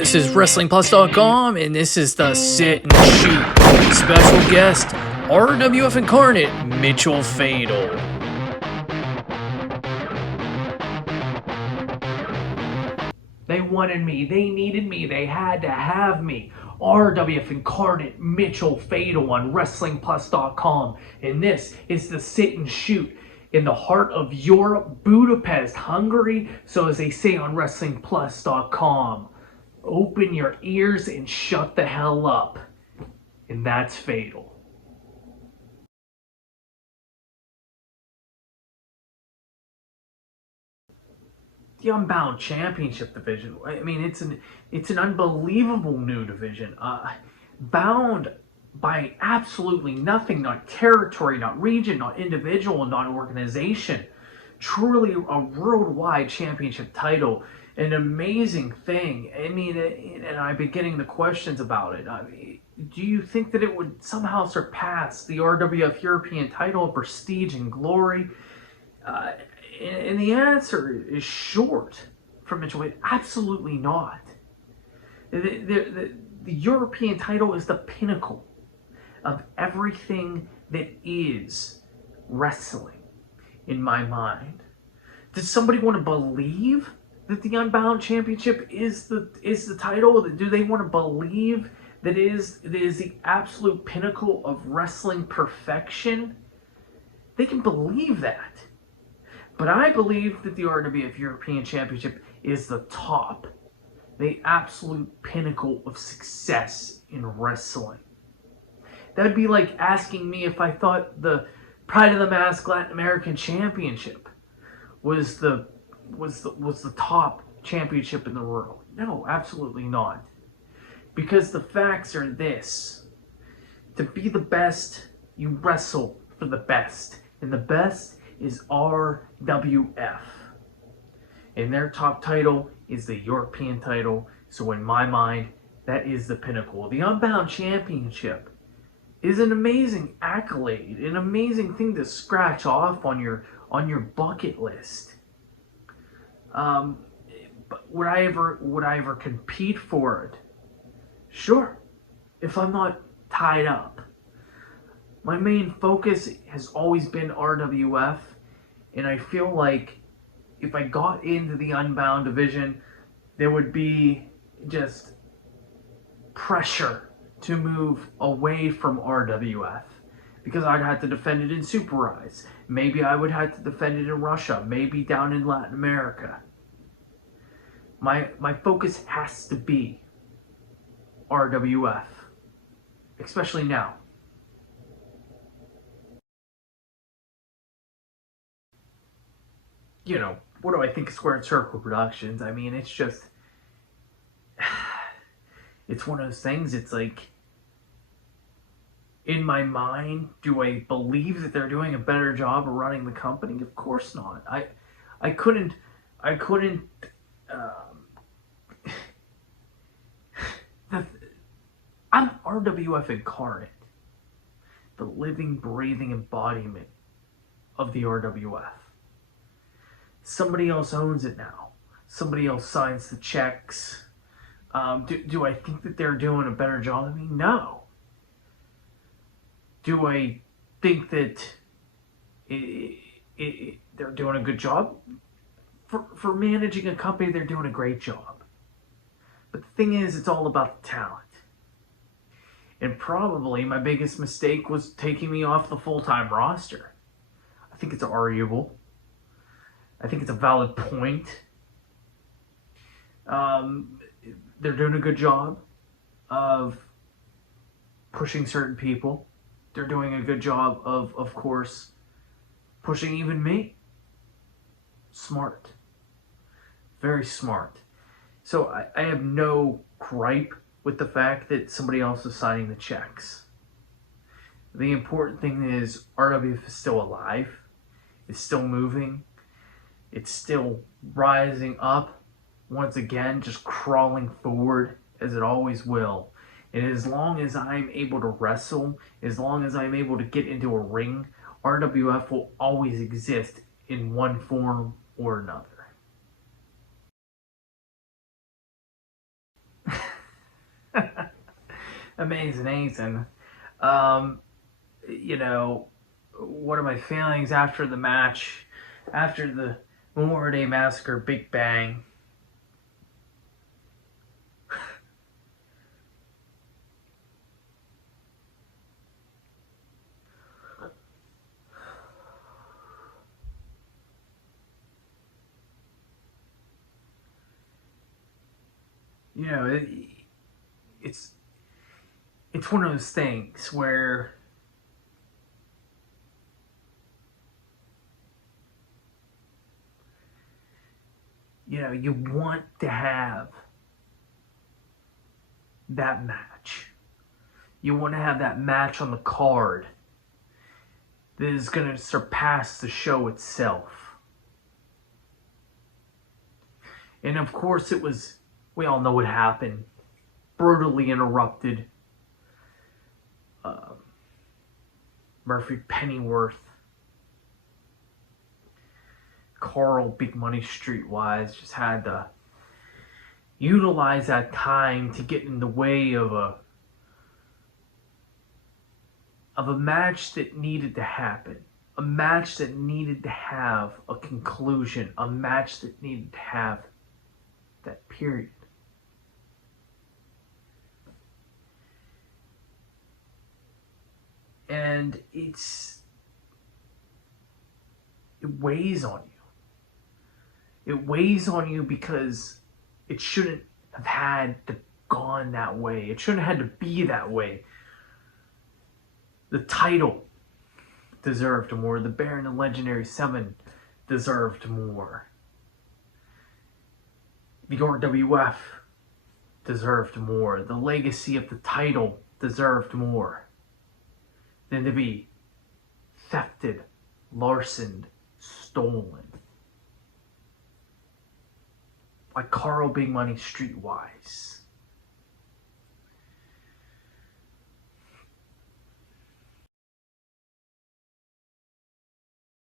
This is WrestlingPlus.com, and this is the Sit and Shoot. Special guest, RWF Incarnate, Mitchell Fatal. They wanted me, they needed me, they had to have me. RWF Incarnate, Mitchell Fatal on WrestlingPlus.com, and this is the Sit and Shoot in the heart of Europe, Budapest, Hungary. So as they say on WrestlingPlus.com, open your ears and shut the hell up. And that's Fatal. The Unbound Championship division. I mean, it's an unbelievable new division. Bound by absolutely nothing, not territory, not region, not individual, not organization. Truly a worldwide championship title. An amazing thing. I mean, and I've been getting the questions about it. I mean, do you think that it would somehow surpass the RWF European title of prestige and glory? And the answer is short from Mitchell. Absolutely not. The European title is the pinnacle of everything that is wrestling, in my mind. Does somebody want to believe that the Unbound Championship is the title? Do they want to believe that it is the absolute pinnacle of wrestling perfection? They can believe that. But I believe that the RWF European Championship is the top, the absolute pinnacle of success in wrestling. That'd be like asking me if I thought the Pride of the Mask Latin American Championship was the top championship in the world. No, absolutely not. Because the facts are this: to be the best, you wrestle for the best, and the best is RWF. And their top title is the European title. So in my mind, that is the pinnacle. The Unbound Championship is an amazing accolade, an amazing thing to scratch off on your bucket list. But would I ever compete for it? Sure, if I'm not tied up. My main focus has always been RWF, and I feel like if I got into the Unbound division, there would be just pressure to move away from RWF, because I'd have to defend it in Super Rise. Maybe I would have to defend it in Russia, maybe down in Latin America. My focus has to be RWF, especially now. You know, what do I think of Squared Circle Productions? I mean, it's just, it's one of those things. It's like, in my mind, do I believe that they're doing a better job of running the company? Of course not. I couldn't I'm RWF Incarnate, the living, breathing embodiment of the RWF. Somebody else owns it now. Somebody else signs the checks. Do I think that they're doing a better job than me? No. Do I think that they're doing a good job? For managing a company, they're doing a great job. But the thing is, it's all about the talent. And probably my biggest mistake was taking me off the full-time roster. I think it's arguable. I think it's a valid point. They're doing a good job of pushing certain people. They're doing a good job of course, pushing even me. Smart. Very smart. So I have no gripe with the fact that somebody else is signing the checks. The important thing is RWF is still alive. It's still moving. It's still rising up, once again, just crawling forward as it always will. And as long as I'm able to wrestle, as long as I'm able to get into a ring, RWF will always exist in one form or another. amazing. Um, you know, what are my feelings after the match, after the Memorial Day Massacre Big Bang? You know, it's it's one of those things where you want to have that match. You want to have that match on the card that is going to surpass the show itself. And of course, we all know what happened. Brutally interrupted. Uh, Murphy Pennyworth, Carl Big Money Streetwise just had to utilize that time to get in the way of a match that needed to happen, a match that needed to have a conclusion, a match that needed to have that period. And it weighs on you. It weighs on you because it shouldn't have had to gone that way. It shouldn't have had to be that way. The title deserved more. The Baron and Legendary 7 deserved more. The RWF deserved more. The legacy of the title deserved more than to be thefted, larcened, stolen. Like Carl Big Money Streetwise.